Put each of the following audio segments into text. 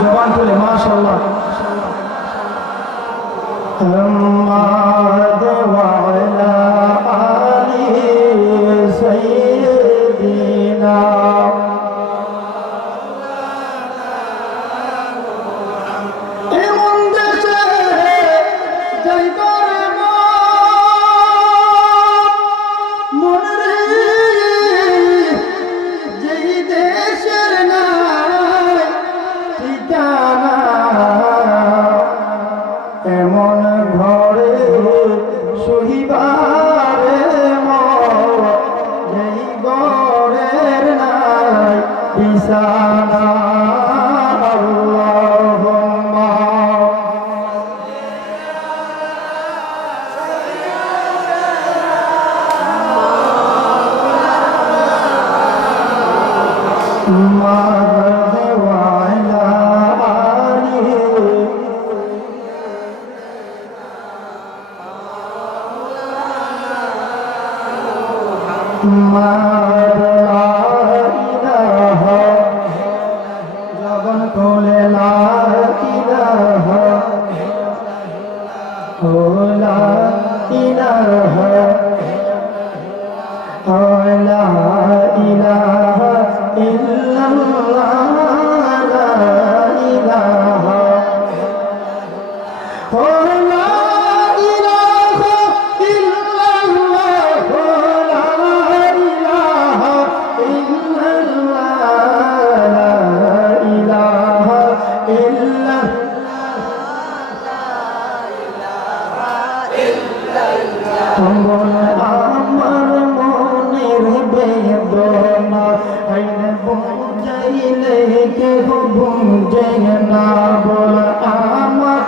জবান খুলে মাশাআল্লাহ। محمد وعلى آل سيدنا এমন দেশে যাইবার মনে যেই দেশের নাই ঠিকানা এমন ঘরে শুইবারে যেই ঘরের নাই বিছানা আল্লাহুম্মা محمد وعلى آله জগন কোলে লা ইলাহা লা ইলাহা লা ইলাহা ইল্লাল্লাহ লা ইলাহা আমার মনের বেদনা বুঝাইলে কেহ বুঝে না বল আমার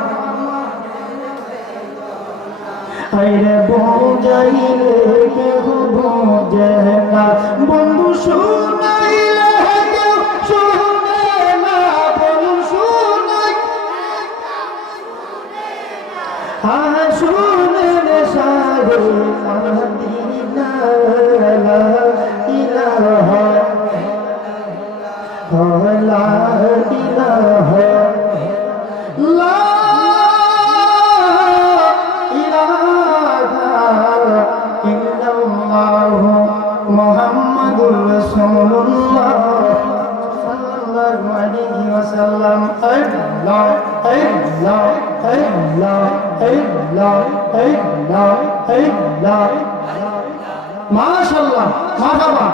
বুঝাইলে কেহ বুঝে না বন্ধু শুনাইলে কেউ শুনে না বন্ধু শুনাই শুনে রে সারে মদিনা লা ইলাহা লা ইলাহা লা ইলাহা ইল্লাল্লাহ মুহাম্মাদুর রাসূলুল্লাহ সাল্লাল্লাহু আলাইহি ওয়াসাল্লাম আল্লাহ আল্লাহ আল্লাহ আল্লাহ আল্লাহ আল্লাহ মাশাআল্লাহ মারহাবা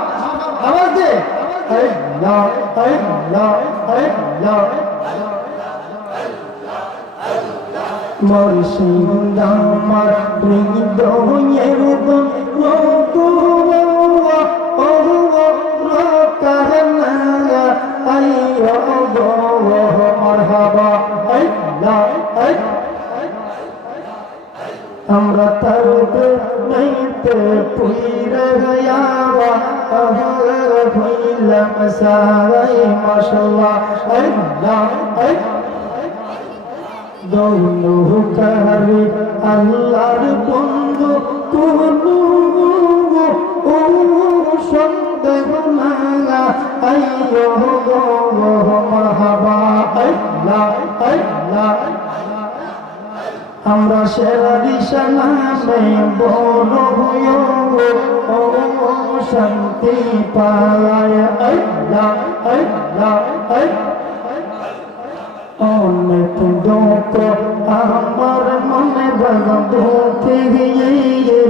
আওয়াজ দে আল্লাহ আল্লাহ আল্লাহ মুর্শিদ আমার হৃদয়ের দোল মারহাবা আল্লাহ আমরা তরবে নাইতে পুইরা গায়াওয়া হইলাম সারাই মাশাআল্লাহ আল্লাহ দৌলু কারি আল্লাহর বন্ধু কোনু ও সন্দেহ না আইয়ো গো মারহাবা আল্লাহ আল্লাহ আমরা সেরা দিশা নামে বড় হইও ও শান্তি পায় আল্লাহ আল্লাহ অনেক দুঃখ আমার মনে দুঃখে গিয়ে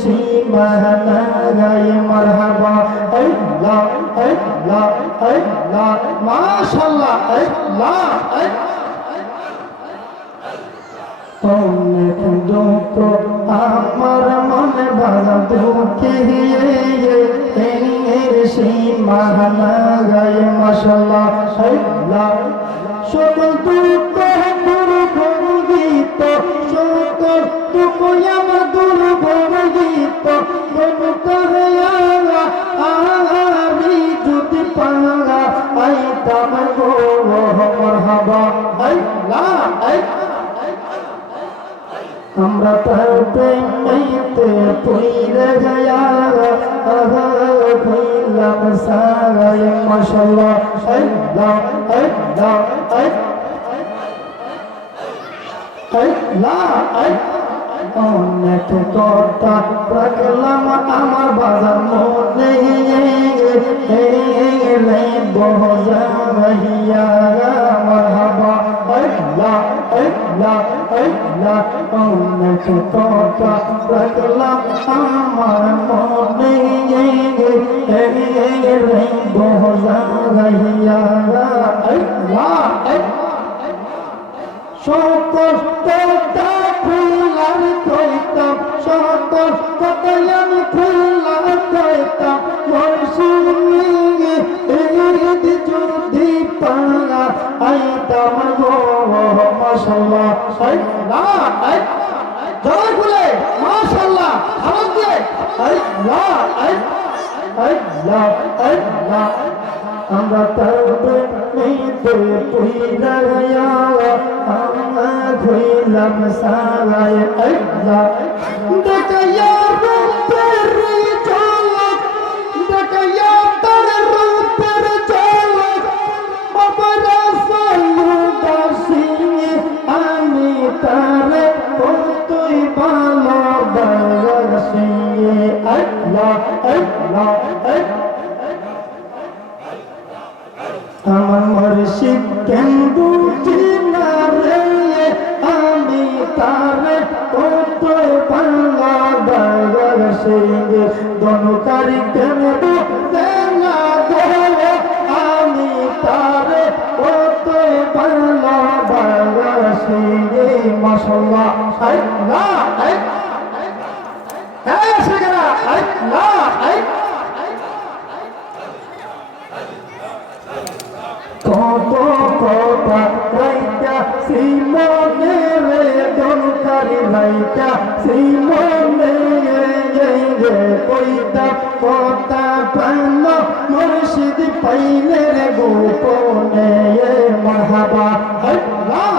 সীমা লাগায় মারহাবা আল্লাহ আল্লাহ আল্লাহ মাশাআল্লাহ আল্লাহ অনেক দুঃখ আমার মনে দুঃখে গিয়ে সীমা লাগায় মাশাআল্লাহ আল্লাহ সকল দুঃখ দুর্গীত সকল দুঃখ আমার দুর্গীত আমি যদি পারা আইতাম গো মারহাবা আল্লাহ আমরা তার প্রেমে পইরে গয়া কইলাম সারাই মাশাআল্লাহ আল্লাহ আল্লাহ আল্লাহ অনেক কথা রাখলাম আমার বাজার মনে বহজাইয়া মারহাবা আল্লাহ আল্লাহ আল্লাহ অনেক কথা রাখলাম আমার মনে বহজাইয়া আল্লাহ সকল কথা খুলার কইতাম সকল কথাই আমি খুলা কইতাম মরশুমি ঈদ যদি পালা আইতাম গো মাশাআল্লাহ আল্লাহ জয় খুলে মাশাআল্লাহ আওয়াজ দিয়ে আল্লাহ আল্লাহ আল্লাহ আমরা তবে মেতে পুইরা আমরা খুইলাম সারাই আল্লাহ দেখাইয়া রূপের ঝলক দেখাইয়া তার রূপের ঝলক বাবা রাসূল দাসিয়ে আমি তারে কতই ভালোবাসি আল্লাহ আল্লাহ আমার মুর্শিদ কেন বুঝি না রে আমি তারে কত ভালোবাসি দনকারী কেন বুঝে না গো আমি তারে কত ভালোবাসি মাশাআল্লাহ আল্লাহ হ্যাঁ সেখানে আল্লাহ কত কথা রাইটা সিমনে রে দনকারি রাইটা সিমনে রে কইতা কথা প্রাণ মুর্শিদ পাইলে রে গোপনে মারহাবা আল্লাহ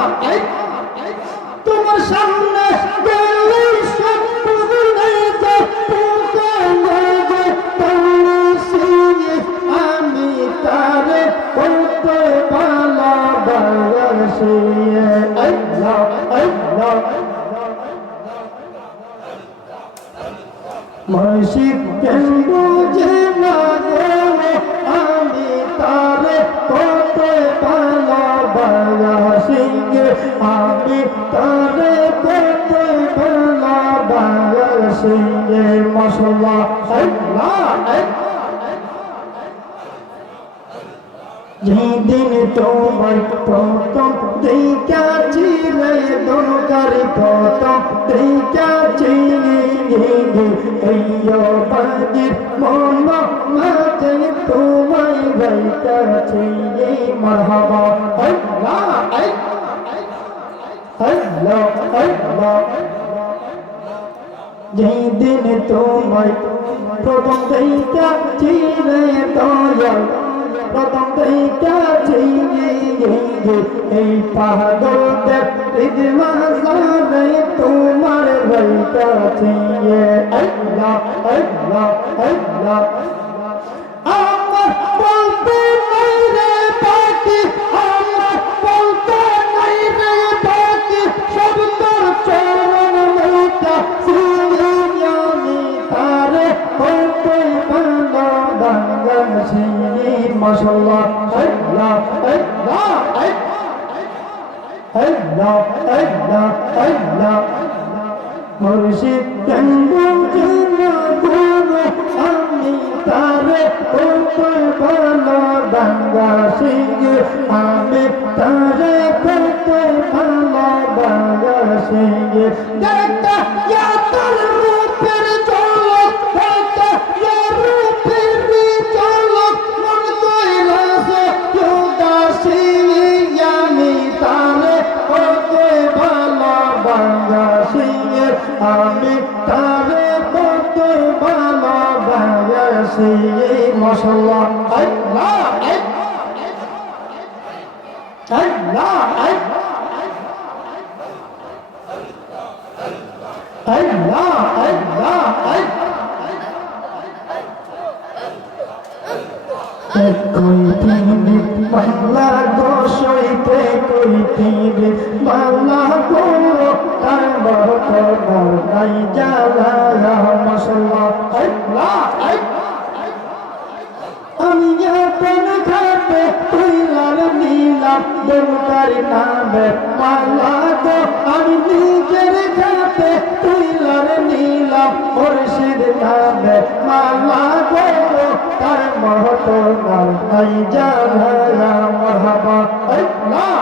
তোমার সামনে গেলে সব বুঝলে তো পুকারে আমি তারে কত ভালোবাসি আল্লাহ আল্লাহ মুর্শিদ কেন বুঝে না গো আমি তারে কত ভালোবাসি আমি তারে কত ভালোবাসি মাশাআল্লাহ আল্লাহ যেদিন তোমার প্রথম দেখাছি রে দনকারি প্রথম দেখাছি এই বাজির মন মাঝে তোমায় গাইতাছি মারহাবা আল্লাহ আল্লাহ আল্লাহ যেদিন তোমায় প্রথম দেখাছি রে দয়াল প্রথম দেখাছি এই পাগলদের হৃদমাঝারে তোমার গাইতাছি আল্লাহ আল্লাহ আল্লাহ আমার বলতে নাই রে বাকি আমার বলতে নাই রে বাকি সব তোর চরণ লইতা আমি তারে বলতে ভালোবাসি মাশাআল্লাহ আল্লাহ আল্লাহ আল্লাহ আল্লাহ আল্লাহ মুর্শিদ কেন বুঝে না গো আমি তারে কত ভালোবাসি আমি তারে কত ভালোবাসি দেখা তোর রূপের ঝলক দেখা রূপের ঝলক মন কইলাছে উদাসী আমি তারে কত ভালোবাসি আমি তারে কত ভালোবাসি মাশাআল্লাহ আল্লাহ আল্লাহ আল্লাহ আল্লাহ কই তিনি বাংলা গো সইতে কই তিনি বাংলা গো তার বড় নাই জালা মাশাআল্লাহ আল্লাহ আমি আপন খাতে তুইলার নীলাম দেবতার নামে মালা গো আমি নিজের খাতে তুইলার নীলাম মুর্শিদ নামে মালা গো তার মহতো নাই জানা মারহাবা আল্লাহ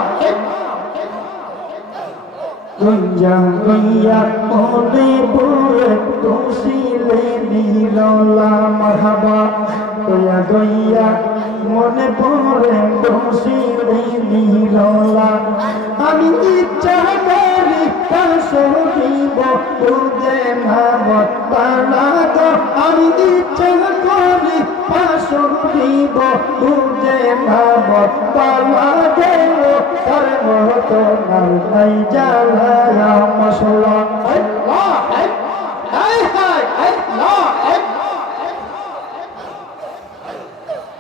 গুঞ্জা গুইয়া মনে পুরে তুসিলে নীলা মারহাবা গইয়া গইয়া মনে পড়ে তুসিলে নীলা আমি ইচ্ছা করি কাসর দিব তুজে নাম পালা গো আমি ইচ্ছা করি কাসর দিব তুজে নাম পালা গো তার মতো নাই জালা মাশাআল্লাহ আল্লাহ হায় হায় আল্লাহ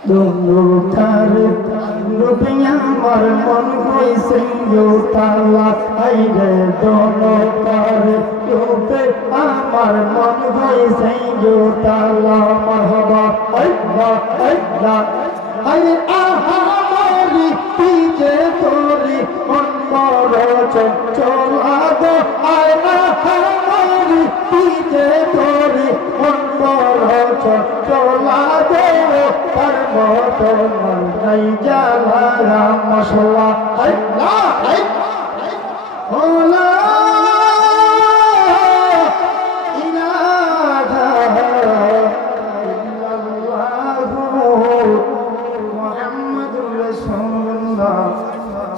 দুমুখার রূপে আমার মন হইছে তালা আইরে দোলকার রূপে আমার মন হইছে তালা মারহাবা আল্লাহ আল্লাহ আরে আহা মারি পিছে তোরি মন বড় চলা গো আয় আহা মারি পিছে তোরি মন বড় চলা গো তার মতো নাই জালা মাশাআল্লাহ আল্লাহ আল্লাহ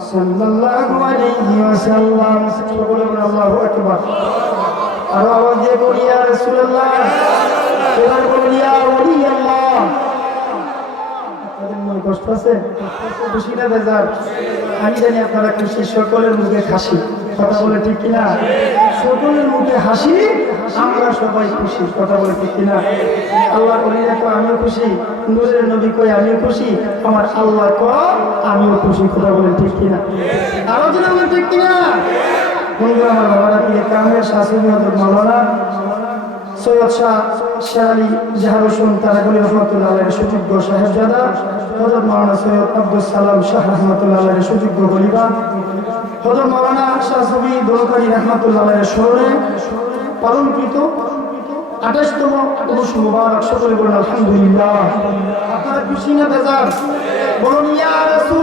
সাল্লাল্লাহু আলাইহি ওয়াসাল্লাম আল্লাহু আকবার আর আওয়াজ দিয়ে বলি ইয়া রাসূলুল্লাহ এবার বলি ইয়া ওলি আল্লাহ আপনাদের মনে কষ্ট আছে খুশি না বেজার আমি জানি আপনারা খুশি সকলের মুখে হাসি কথা বলে ঠিক কিনা সকলের মুখে হাসি আমরা সবাই খুশি কথা বলে ঠিক কিনা আল্লাহ বলি দেখো আমিও খুশি নূরের নবী কই আমিও খুশি আমার আল্লাহ কয় আমিও খুশি কথা বলে ঠিক কিনা আলোচনা বলে ঠিক কিনা বন্ধু আমার বাবারা দিয়ে কামের শাসন মাওলানা সৈয়দ শাহ শেরালি জাহার হোসেন তারাগুলি রহমতুল্লাহ আলাইহির সুযোগ্য সাহেবজাদা হযরত মাওলানা সৈয়দ আব্দুল সালাম শাহ রহমতুল্লাহ আলাইহির সুযোগ্য খলিফা হযরত মাওলানা শাহ সুফি দোলকারী রহমতুল্লাহ আলাইহির স্মরণে পালনকৃত 28তম উরুস মুবারক সকলে বলুন আলহামদুলিল্লাহ আপনারা খুশি না বেজার বলুন ইয়া রাসূল